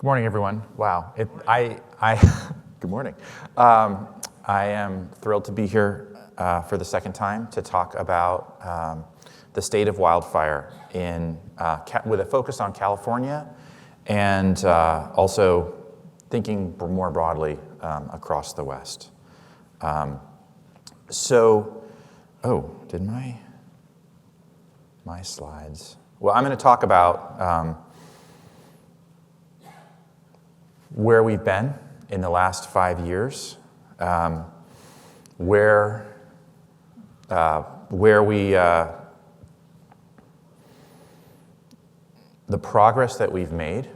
Good morning, everyone. Wow. Good morning. I am thrilled to be here for the second time to talk about the state of wildfire with a focus on California and also thinking more broadly across the West. Did my slides? Well, I'm going to talk about where we've been in the last 5 years, where we the progress that we've made,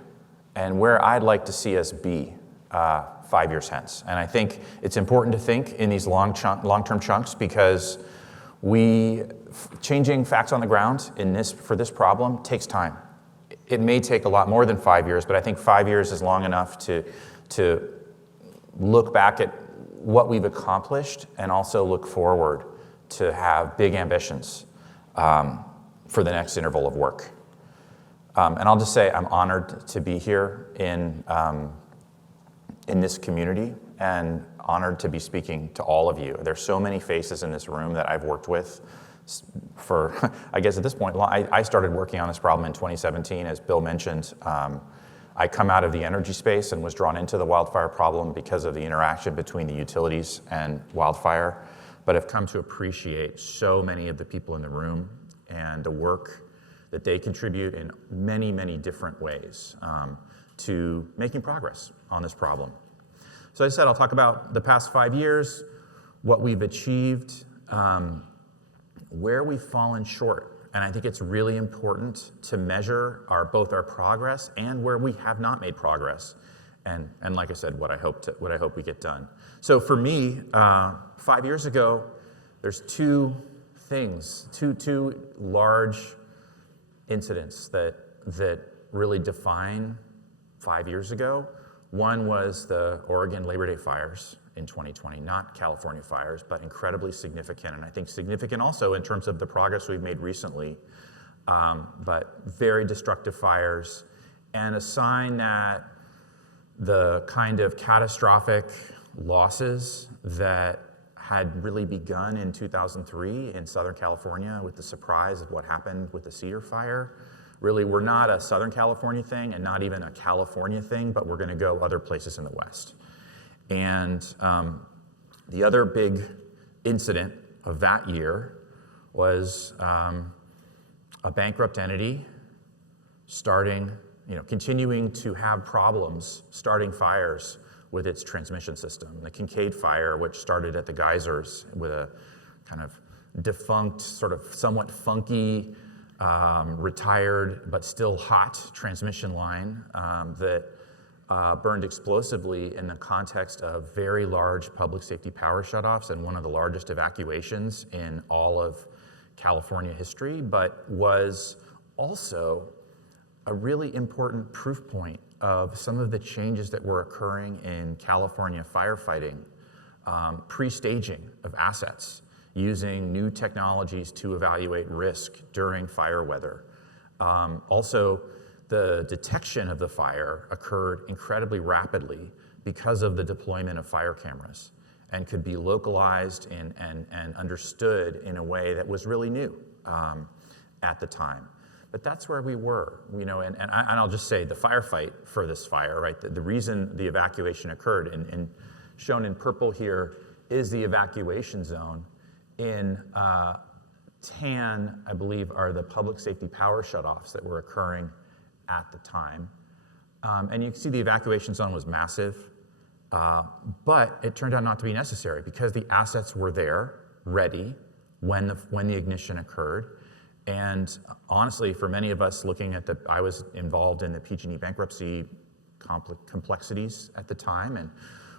and where I'd like to see us be 5 years hence. And I think it's important to think in these long-term chunks because changing facts on the ground for this problem takes time. It may take a lot more than 5 years, but I think 5 years is long enough to look back at what we've accomplished and also look forward to have big ambitions for the next interval of work. And I'll just say I'm honored to be here in this community and honored to be speaking to all of you. There's so many faces in this room that I've worked with for, I guess at this point, I started working on this problem in 2017, as Bill mentioned. I come out of the energy space and was drawn into the wildfire problem because of the interaction between the utilities and wildfire, but I've come to appreciate so many of the people in the room and the work that they contribute in many, many different ways to making progress on this problem. So as I said, I'll talk about the past 5 years, what we've achieved, where we've fallen short. And I think it's really important to measure both our progress and where we have not made progress. And like I said, what I hope we get done. So for me, 5 years ago, there's two large incidents that really define 5 years ago. One was the Oregon Labor Day fires in 2020, not California fires, but incredibly significant, and I think significant also in terms of the progress we've made recently, but very destructive fires, and a sign that the kind of catastrophic losses that had really begun in 2003 in Southern California with the surprise of what happened with the Cedar Fire really were not a Southern California thing and not even a California thing, but we're going to go other places in the West. And the other big incident of that year was a bankrupt entity continuing to have problems starting fires with its transmission system. The Kincade Fire, which started at the geysers with a kind of defunct, sort of somewhat funky, retired but still hot transmission line that burned explosively in the context of very large public safety power shutoffs and one of the largest evacuations in all of California history, but was also a really important proof point of some of the changes that were occurring in California firefighting, pre-staging of assets, using new technologies to evaluate risk during fire weather. Also, the detection of the fire occurred incredibly rapidly because of the deployment of fire cameras and could be localized and understood in a way that was really new at the time. But that's where we were, and I'll just say the firefight for this fire, right? The reason the evacuation occurred, and shown in purple here is the evacuation zone. In tan, I believe, are the public safety power shutoffs that were occurring at the time. And you can see the evacuation zone was massive, but it turned out not to be necessary because the assets were there, ready, when the ignition occurred. And honestly, for many of us I was involved in the PG&E bankruptcy complexities at the time, and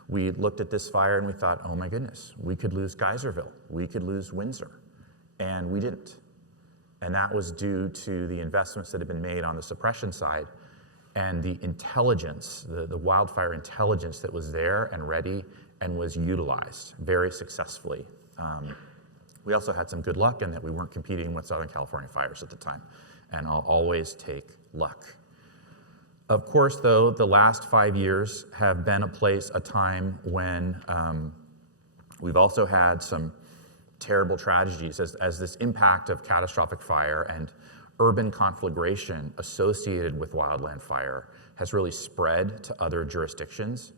we looked at this fire and we thought, oh my goodness, we could lose Geyserville, we could lose Windsor, and we didn't. And that was due to the investments that had been made on the suppression side and the intelligence, the wildfire intelligence that was there and ready and was utilized very successfully. We also had some good luck in that we weren't competing with Southern California fires at the time, and I'll always take luck. Of course, though, the last 5 years have been a time when we've also had some terrible tragedies as this impact of catastrophic fire and urban conflagration associated with wildland fire has really spread to other jurisdictions.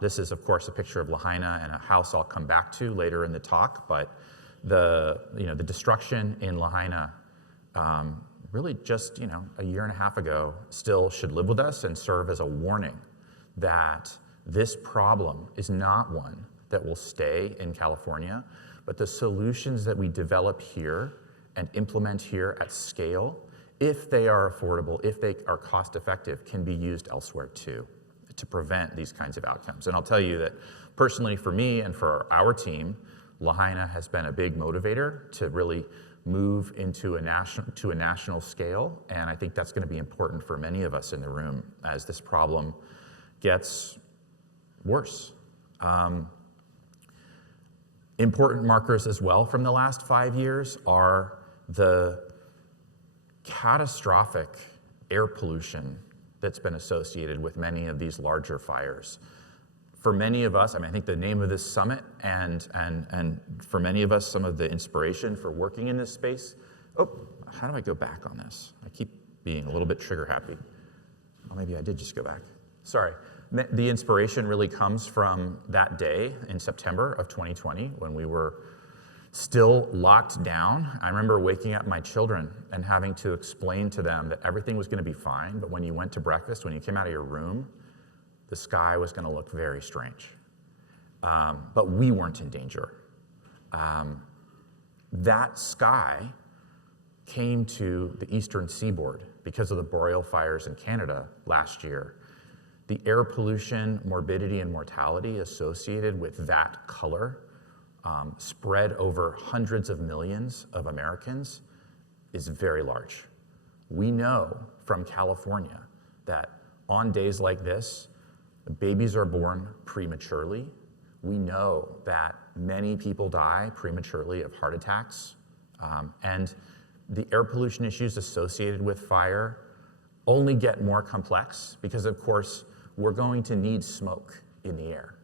This is, of course, a picture of Lahaina and a house I'll come back to later in the talk, but the destruction in Lahaina really just a year and a half ago still should live with us and serve as a warning that this problem is not one that will stay in California, but the solutions that we develop here and implement here at scale, if they are affordable, if they are cost effective, can be used elsewhere too to prevent these kinds of outcomes. And I'll tell you that personally for me and for our team, Lahaina has been a big motivator to really move into a national scale, and I think that's going to be important for many of us in the room as this problem gets worse. Important markers as well from the last 5 years are the catastrophic air pollution that's been associated with many of these larger fires. For many of us, I think the name of this summit and for many of us, some of the inspiration for working in this space. Oh, how do I go back on this? I keep being a little bit trigger happy. Oh, maybe I did just go back. Sorry. The inspiration really comes from that day in September of 2020 when we were still locked down. I remember waking up my children and having to explain to them that everything was going to be fine, but when you went to breakfast, when you came out of your room, the sky was going to look very strange. But we weren't in danger. That sky came to the eastern seaboard because of the boreal fires in Canada last year. The air pollution, morbidity, and mortality associated with that color spread over hundreds of millions of Americans is very large. We know from California that on days like this, babies are born prematurely. We know that many people die prematurely of heart attacks. And the air pollution issues associated with fire only get more complex because, of course, we're going to need smoke in the air,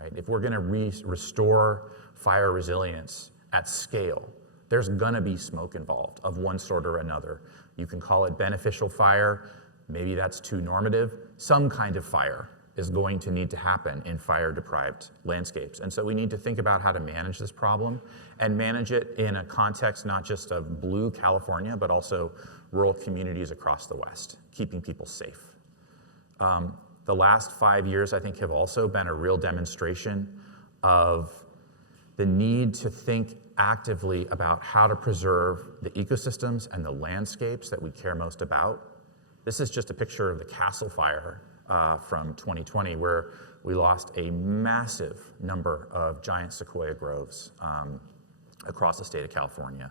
right? If we're going to restore fire resilience at scale, there's going to be smoke involved of one sort or another. You can call it beneficial fire. Maybe that's too normative. Some kind of fire is going to need to happen in fire-deprived landscapes. And so we need to think about how to manage this problem and manage it in a context not just of blue California, but also rural communities across the West, keeping people safe. The last 5 years, I think, have also been a real demonstration of the need to think actively about how to preserve the ecosystems and the landscapes that we care most about. This is just a picture of the Castle Fire from 2020, where we lost a massive number of giant sequoia groves across the state of California.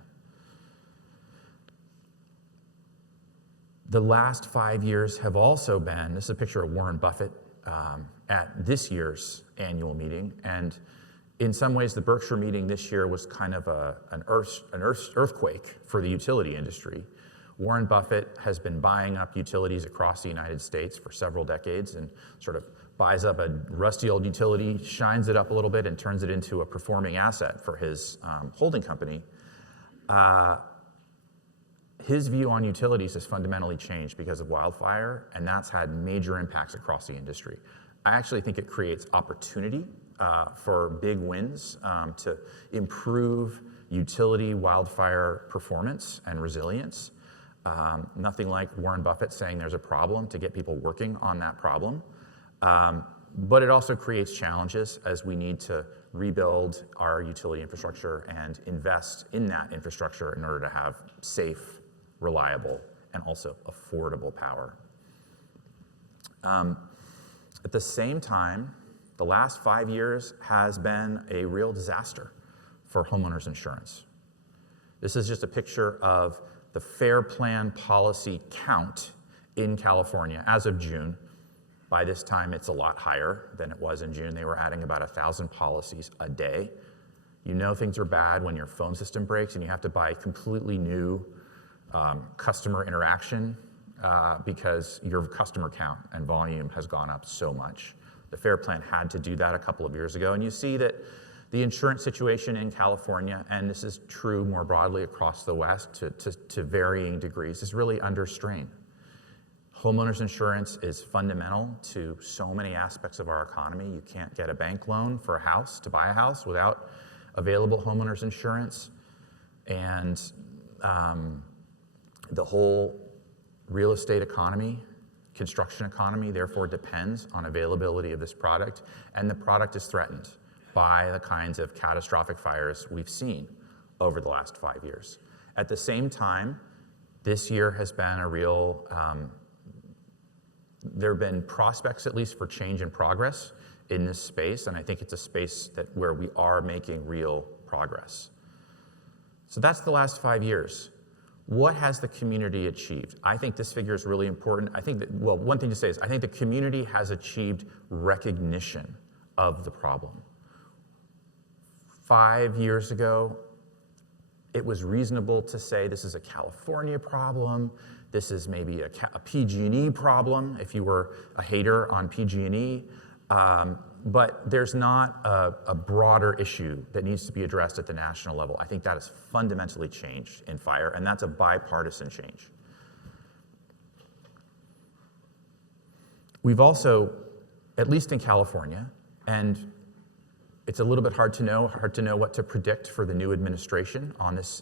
The last 5 years have also been, this is a picture of Warren Buffett at this year's annual meeting, and in some ways the Berkshire meeting this year was kind of an earthquake for the utility industry. Warren Buffett has been buying up utilities across the United States for several decades and sort of buys up a rusty old utility, shines it up a little bit, and turns it into a performing asset for his holding company. His view on utilities has fundamentally changed because of wildfire, and that's had major impacts across the industry. I actually think it creates opportunity for big wins to improve utility wildfire performance and resilience. Nothing like Warren Buffett saying there's a problem to get people working on that problem. But it also creates challenges as we need to rebuild our utility infrastructure and invest in that infrastructure in order to have safe, reliable, and also affordable power. At the same time, the last 5 years has been a real disaster for homeowners insurance. This is just a picture of the Fair Plan policy count in California as of June. By this time, it's a lot higher than it was in June. They were adding about 1,000 policies a day. You know things are bad when your phone system breaks and you have to buy completely new customer interaction because your customer count and volume has gone up so much. The FAIR Plan had to do that a couple of years ago, and you see that the insurance situation in California, and this is true more broadly across the West to varying degrees, is really under strain. Homeowners insurance is fundamental to so many aspects of our economy. You can't get a bank loan for a house, to buy a house, without available homeowners insurance. And the whole real estate economy, construction economy, therefore depends on availability of this product, and the product is threatened by the kinds of catastrophic fires we've seen over the last 5 years. At the same time, this year has been a real, there have been prospects at least for change and progress in this space, and I think it's a space where we are making real progress. So that's the last 5 years. What has the community achieved? I think this figure is really important. I think that, well, one thing to say is I think the community has achieved recognition of the problem. 5 years ago, it was reasonable to say this is a California problem, this is maybe a PG&E problem if you were a hater on PG&E, but there's not a broader issue that needs to be addressed at the national level. I think that has fundamentally changed in fire, and that's a bipartisan change. We've also, at least in California, and it's a little bit hard to know what to predict for the new administration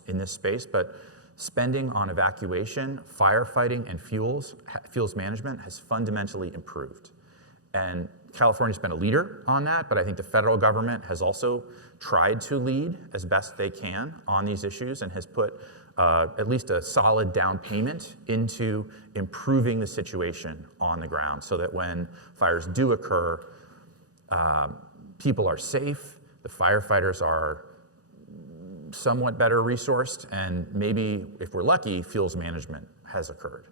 in this space, but spending on evacuation, firefighting, and fuels management has fundamentally improved. And California's been a leader on that, but I think the federal government has also tried to lead as best they can on these issues and has put at least a solid down payment into improving the situation on the ground so that when fires do occur, people are safe, the firefighters are somewhat better resourced, and maybe, if we're lucky, fuels management has occurred.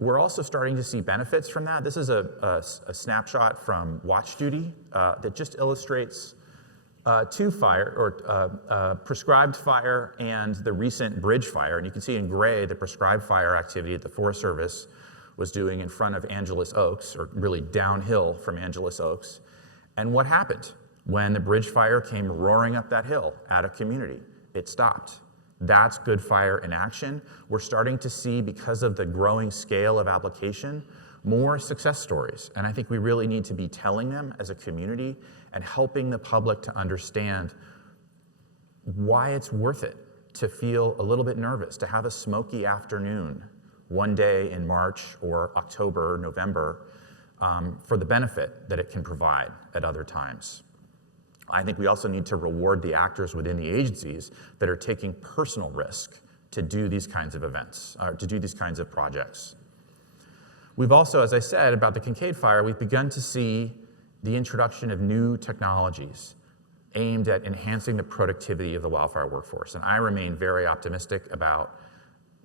We're also starting to see benefits from that. This is a snapshot from Watch Duty that just illustrates prescribed fire and the recent bridge fire. And you can see in gray the prescribed fire activity that the Forest Service was doing in front of Angeles Oaks, or really downhill from Angeles Oaks. And what happened when the bridge fire came roaring up that hill at a community? It stopped. That's good fire in action. We're starting to see, because of the growing scale of application, more success stories. And I think we really need to be telling them as a community and helping the public to understand why it's worth it to feel a little bit nervous, to have a smoky afternoon one day in March or October or November for the benefit that it can provide at other times. I think we also need to reward the actors within the agencies that are taking personal risk to do these kinds of events, to do these kinds of projects. We've also, as I said, about the Kincade Fire, we've begun to see the introduction of new technologies aimed at enhancing the productivity of the wildfire workforce. And I remain very optimistic about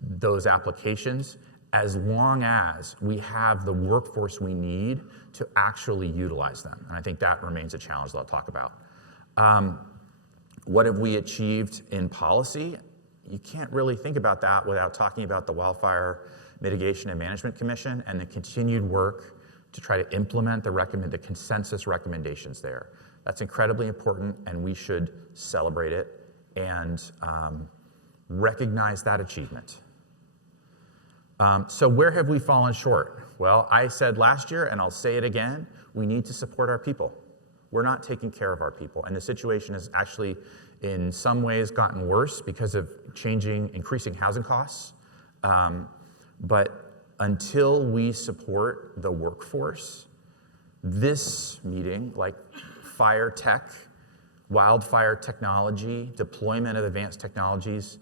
those applications as long as we have the workforce we need to actually utilize them. And I think that remains a challenge that I'll talk about. What have we achieved in policy? You can't really think about that without talking about the Wildfire Mitigation and Management Commission and the continued work to try to implement the consensus recommendations there. That's incredibly important, and we should celebrate it and recognize that achievement. So where have we fallen short? Well, I said last year, and I'll say it again, we need to support our people. We're not taking care of our people, and the situation has actually, in some ways, gotten worse because of increasing housing costs. But until we support the workforce, this meeting, like fire tech, wildfire technology, deployment of advanced technologies,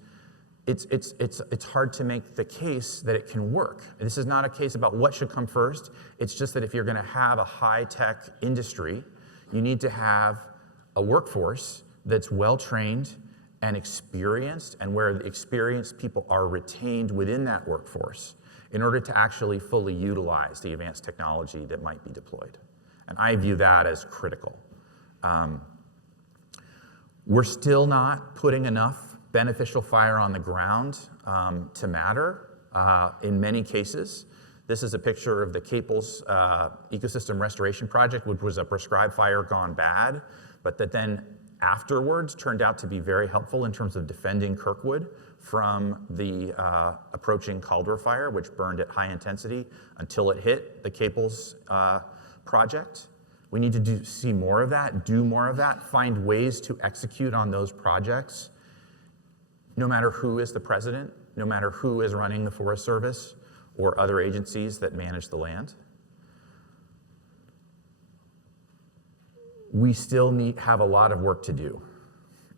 it's hard to make the case that it can work. This is not a case about what should come first. It's just that if you're going to have a high-tech industry, you need to have a workforce that's well-trained and experienced, and where the experienced people are retained within that workforce in order to actually fully utilize the advanced technology that might be deployed. And I view that as critical. We're still not putting enough beneficial fire on the ground to matter. in many cases. This is a picture of the Caples Ecosystem Restoration Project, which was a prescribed fire gone bad, but that then afterwards turned out to be very helpful in terms of defending Kirkwood from the approaching Doerr fire, which burned at high intensity until it hit the Caples project. We need to see more of that, do more of that, find ways to execute on those projects, no matter who is the president, no matter who is running the Forest Service or other agencies that manage the land. We still have a lot of work to do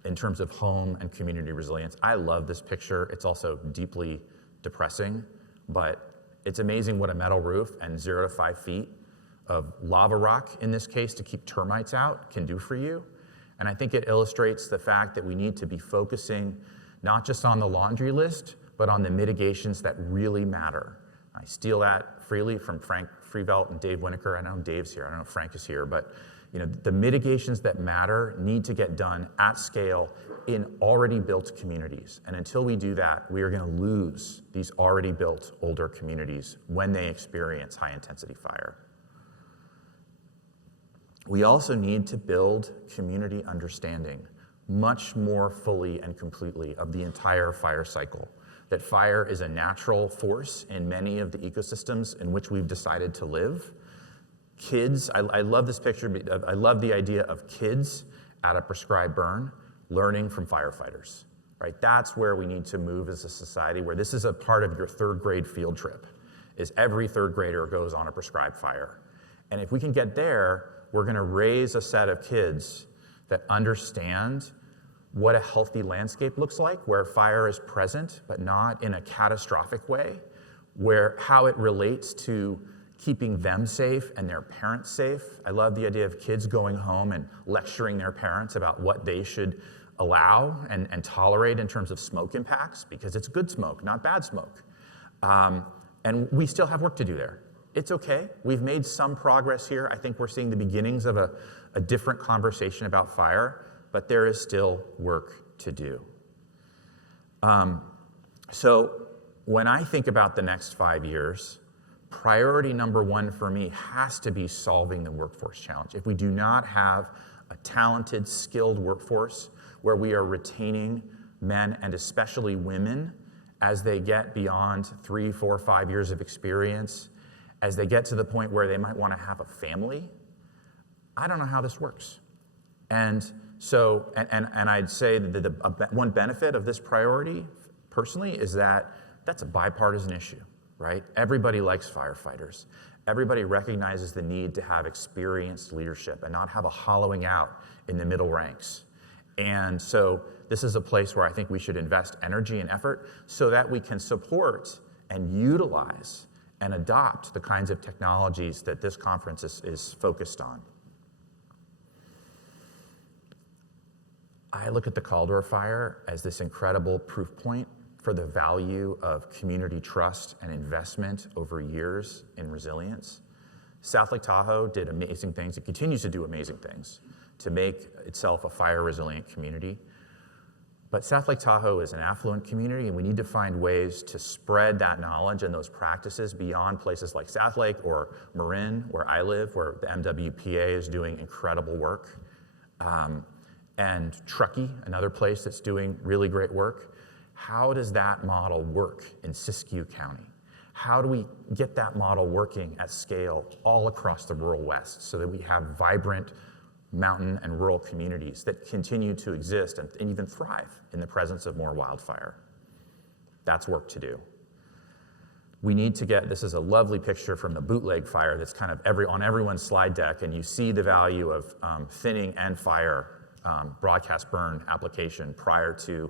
in terms of home and community resilience. I love this picture. It's also deeply depressing, but it's amazing what a metal roof and 0 to 5 feet of lava rock, in this case, to keep termites out can do for you. And I think it illustrates the fact that we need to be focusing not just on the laundry list, but on the mitigations that really matter. I steal that freely from Frank Freevelt and Dave Winokur. I know Dave's here, I don't know if Frank is here, but the mitigations that matter need to get done at scale in already built communities. And until we do that, we are going to lose these already built older communities when they experience high intensity fire. We also need to build community understanding much more fully and completely of the entire fire cycle. That fire is a natural force in many of the ecosystems in which we've decided to live. Kids, I love this picture, I love the idea of kids at a prescribed burn learning from firefighters, right? That's where we need to move as a society, where this is a part of your 3rd grade field trip, is every 3rd grader goes on a prescribed fire. And if we can get there, we're gonna raise a set of kids that understand what a healthy landscape looks like, where fire is present, but not in a catastrophic way, where how it relates to keeping them safe and their parents safe. I love the idea of kids going home and lecturing their parents about what they should allow and tolerate in terms of smoke impacts, because it's good smoke, not bad smoke. And we still have work to do there. It's okay. We've made some progress here. I think we're seeing the beginnings of a different conversation about fire, but there is still work to do. So when I think about the next 5 years, priority number 1 for me has to be solving the workforce challenge. If we do not have a talented, skilled workforce where we are retaining men and especially women as they get beyond 3, 4, 5 years of experience, as they get to the point where they might want to have a family, I don't know how this works. And so, and I'd say that one benefit of this priority, personally, is that that's a bipartisan issue, right? Everybody likes firefighters. Everybody recognizes the need to have experienced leadership and not have a hollowing out in the middle ranks. And so this is a place where I think we should invest energy and effort so that we can support and utilize and adopt the kinds of technologies that this conference is focused on. I look at the Doerr fire as this incredible proof point for the value of community trust and investment over years in resilience. South Lake Tahoe did amazing things. It continues to do amazing things to make itself a fire-resilient community. But South Lake Tahoe is an affluent community, and we need to find ways to spread that knowledge and those practices beyond places like South Lake or Marin, where I live, where the MWPA is doing incredible work. And Truckee, another place that's doing really great work. How does that model work in Siskiyou County? How do we get that model working at scale all across the rural West so that we have vibrant mountain and rural communities that continue to exist and even thrive in the presence of more wildfire? That's work to do. We need to get, this is a lovely picture from the bootleg fire that's kind of on everyone's slide deck, and you see the value of thinning and fire broadcast burn application prior to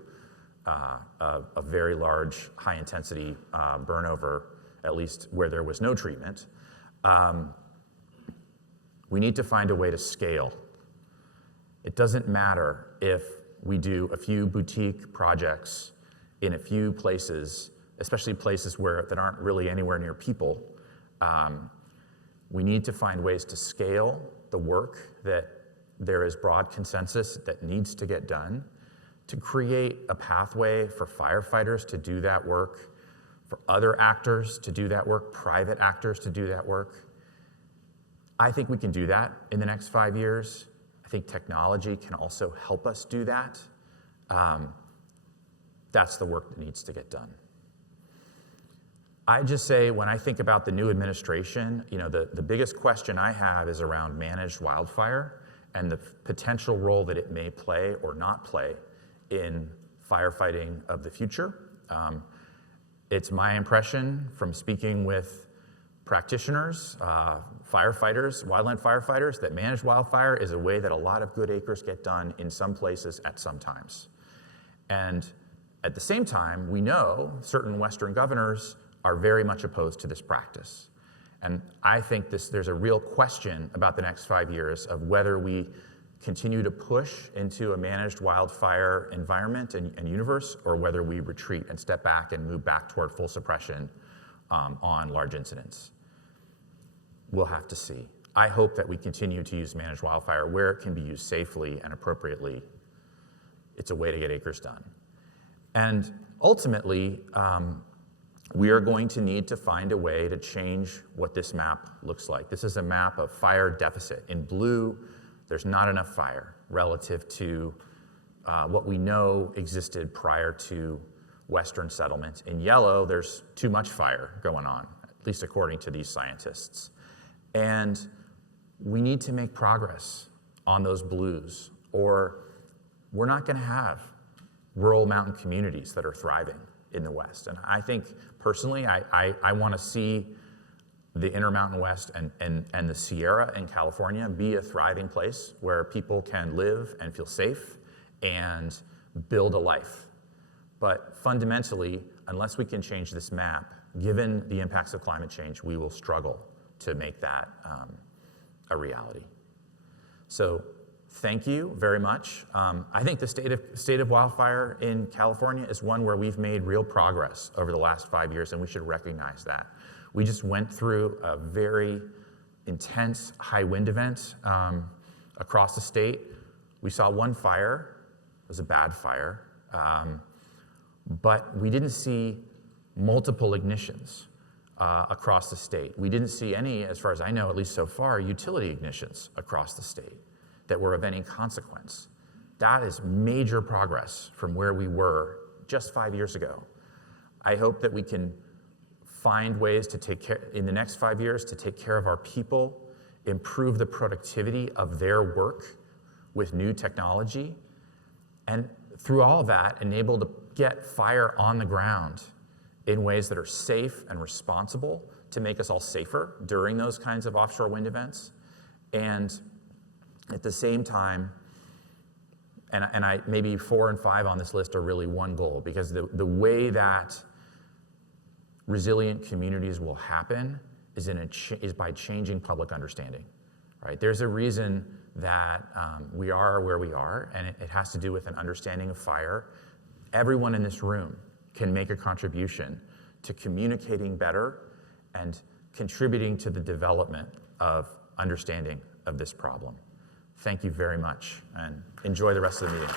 a very large high intensity burnover, at least where there was no treatment. We need to find a way to scale. It doesn't matter if we do a few boutique projects in a few places, especially places that aren't really anywhere near people. We need to find ways to scale the work that there is broad consensus that needs to get done, to create a pathway for firefighters to do that work, for other actors to do that work, private actors to do that work. I think we can do that in the next 5 years. I think technology can also help us do that. That's the work that needs to get done. I just say, when I think about the new administration, the biggest question I have is around managed wildfire and the potential role that it may play or not play in firefighting of the future. It's my impression from speaking with practitioners, firefighters, wildland firefighters, that managed wildfire is a way that a lot of good acres get done in some places at some times. And at the same time, we know certain Western governors are very much opposed to this practice. And I think there's a real question about the next 5 years of whether we continue to push into a managed wildfire environment and universe, or whether we retreat and step back and move back toward full suppression on large incidents. We'll have to see. I hope that we continue to use managed wildfire where it can be used safely and appropriately. It's a way to get acres done. And ultimately, we are going to need to find a way to change what this map looks like. This is a map of fire deficit. In blue, there's not enough fire relative to what we know existed prior to Western settlement. In yellow, there's too much fire going on, at least according to these scientists. And we need to make progress on those blues, or we're not going to have rural mountain communities that are thriving in the West. And I think, personally, I want to see the Intermountain West and the Sierra in California be a thriving place where people can live and feel safe and build a life. But fundamentally, unless we can change this map, given the impacts of climate change, we will struggle to make that a reality. So thank you very much. I think the state of wildfire in California is one where we've made real progress over the last 5 years, and we should recognize that. We just went through a very intense high wind event across the state. We saw one fire. It was a bad fire. But we didn't see multiple ignitions across the state. We didn't see any, as far as I know, at least so far, utility ignitions across the state that were of any consequence. That is major progress from where we were just 5 years ago. I hope that we can find ways to take care, in the next 5 years, to take care of our people, improve the productivity of their work with new technology, and through all of that, enable to get fire on the ground in ways that are safe and responsible to make us all safer during those kinds of offshore wind events. And at the same time, and maybe 4 and 5 on this list are really one goal, because the way that resilient communities will happen is by changing public understanding, right? There's a reason that we are where we are, and it has to do with an understanding of fire. Everyone in this room can make a contribution to communicating better and contributing to the development of understanding of this problem. Thank you very much, and enjoy the rest of the meeting.